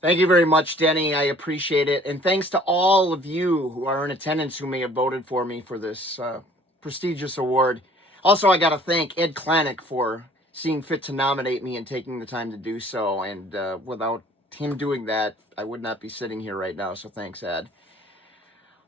Thank you very much, Denny. I appreciate it. And thanks to all of you who are in attendance who may have voted for me for this prestigious award. Also, I got to thank Ed Klanick for seeing fit to nominate me and taking the time to do so. And without him doing that, I would not be sitting here right now. So thanks, Ed.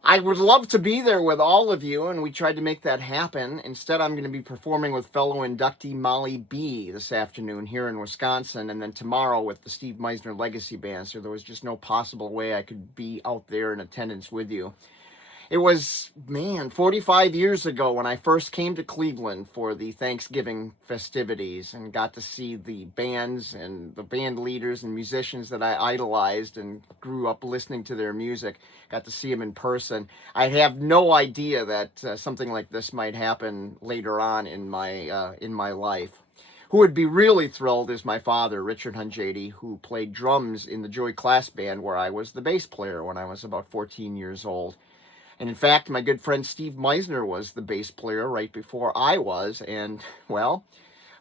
I would love to be there with all of you, and we tried to make that happen. Instead, I'm going to be performing with fellow inductee Molly B this afternoon here in Wisconsin, and then tomorrow with the Steve Meisner Legacy Band. So there was just no possible way I could be out there in attendance with you. It was, man, 45 years ago when I first came to Cleveland for the Thanksgiving festivities and got to see the bands and the band leaders and musicians that I idolized and grew up listening to their music. Got to see them in person. I have no idea that something like this might happen later on in my life. Who would be really thrilled is my father, Richard Hunjadi, who played drums in the Joy Class Band where I was the bass player when I was about 14 years old. And in fact, my good friend Steve Meisner was the bass player right before I was. And, well,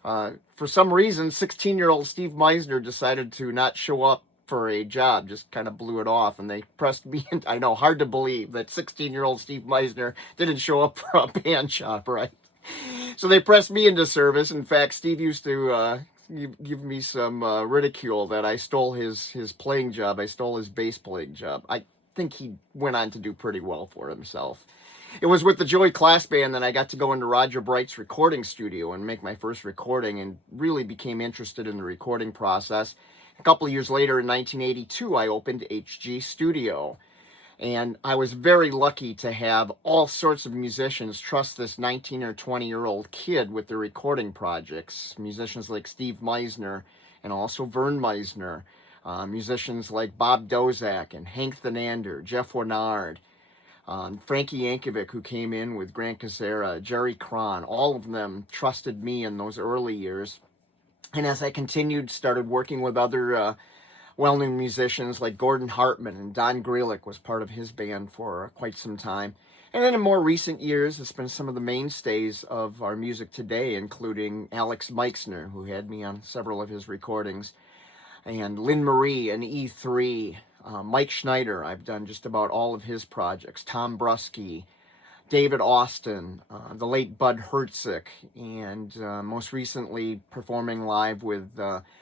for some reason, 16-year-old Steve Meisner decided to not show up for a job, just kind of blew it off. And they pressed me in. I know, hard to believe that 16-year-old Steve Meisner didn't show up for a band job, right? So they pressed me into service. In fact, Steve used to give me some ridicule that I stole his playing job. I stole his bass playing job. I think he went on to do pretty well for himself. It was with the Joey Class Band that I got to go into Roger Bright's recording studio and make my first recording and really became interested in the recording process. A couple of years later in 1982, I opened HG Studio. And I was very lucky to have all sorts of musicians trust this 19 or 20-year-old kid with their recording projects. Musicians like Steve Meisner and also Vern Meisner. Musicians like Bob Dozak and Hank Thanander, Jeff Warnard, Frankie Yankovic, who came in with Grant Casera, Jerry Cron. All of them trusted me in those early years. And as I continued, started working with other well-known musicians like Gordon Hartman, and Don Grelick was part of his band for quite some time. And then in more recent years, it's been some of the mainstays of our music today, including Alex Meixner, who had me on several of his recordings, and Lynn Marie and E3, Mike Schneider. I've done just about all of his projects. Tom Brusky, David Austin, the late Bud Hertzik, and most recently performing live with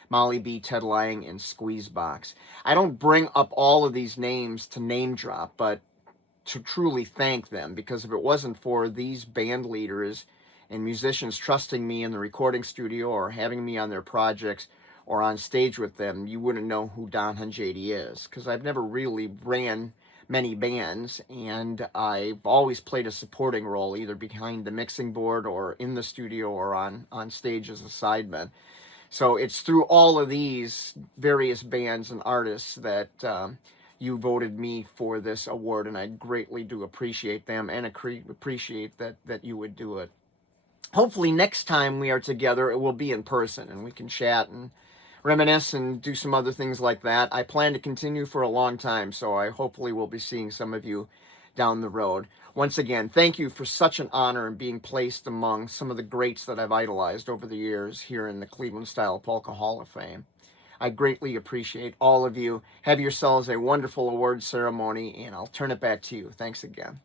Molly B, Ted Lang, and Squeezebox. I don't bring up all of these names to name drop, but to truly thank them, because if it wasn't for these band leaders and musicians trusting me in the recording studio or having me on their projects or on stage with them, you wouldn't know who Don Hunjadi is, because I've never really ran many bands, and I've always played a supporting role, either behind the mixing board or in the studio or on stage as a sideman. So it's through all of these various bands and artists that you voted me for this award, and I greatly do appreciate them and appreciate that you would do it. Hopefully next time we are together, it will be in person, and we can chat and reminisce and do some other things like that. I plan to continue for a long time, so I hopefully will be seeing some of you down the road. Once again, thank you for such an honor and being placed among some of the greats that I've idolized over the years here in the Cleveland Style Polka Hall of Fame. I greatly appreciate all of you. Have yourselves a wonderful award ceremony, and I'll turn it back to you. Thanks again.